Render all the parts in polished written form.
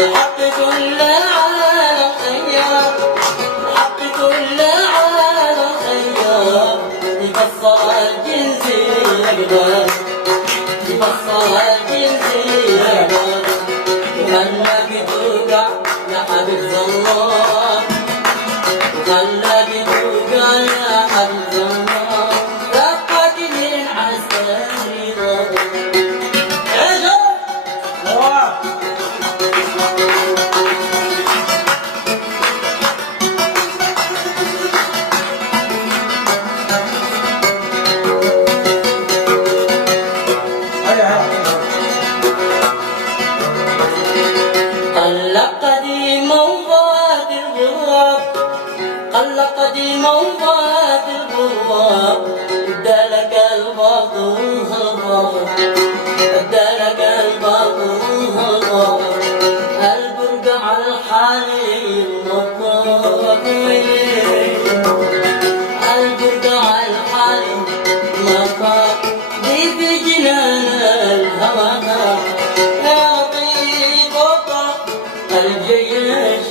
الحق كل عالم خيار، الحق كل عالم خيار، يبصر الجنزير أقدر، يبصر الجنزير أقدر، وخلاك توقع يا حبيب الله، وخلاك توقع يا حبيب الله، ربك من عسكري ضرب. قل قديما وفات الغراب، قل قديما وفات الغراب، ادالك البرد والهضاب، ادالك البرد والهضاب، البرقع الحالي المطاب، البرقع الحالي المطاب، دي في جنان الهوى الجيش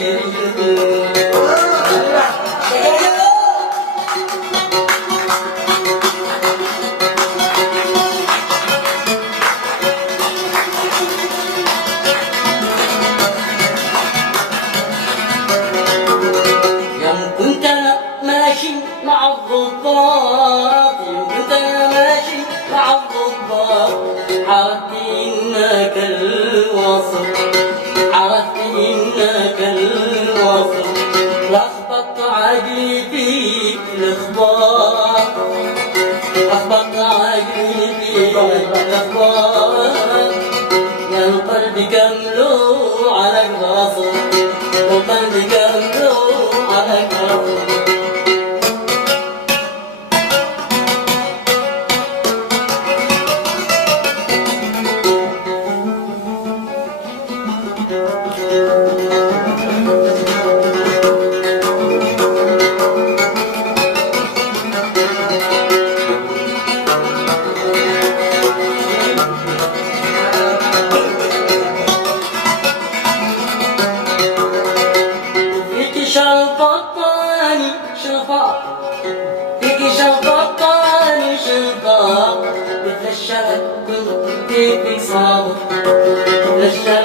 يوم كنت ماشي مع الضباط، يوم كنت ماشي مع الضباط، عرفت انك الوصل، عرفت انك الوصل، لخبطت عقلي فيك الاخبار، لخبطت عقلي فيك الاخبار، يا القلب كملوا على الغصب، والقلب كملوا على الغصب. شربطاني شفاق، فيك شربطاني شفاق، مثل الشرق كنت فيك صابر، مثل الشرق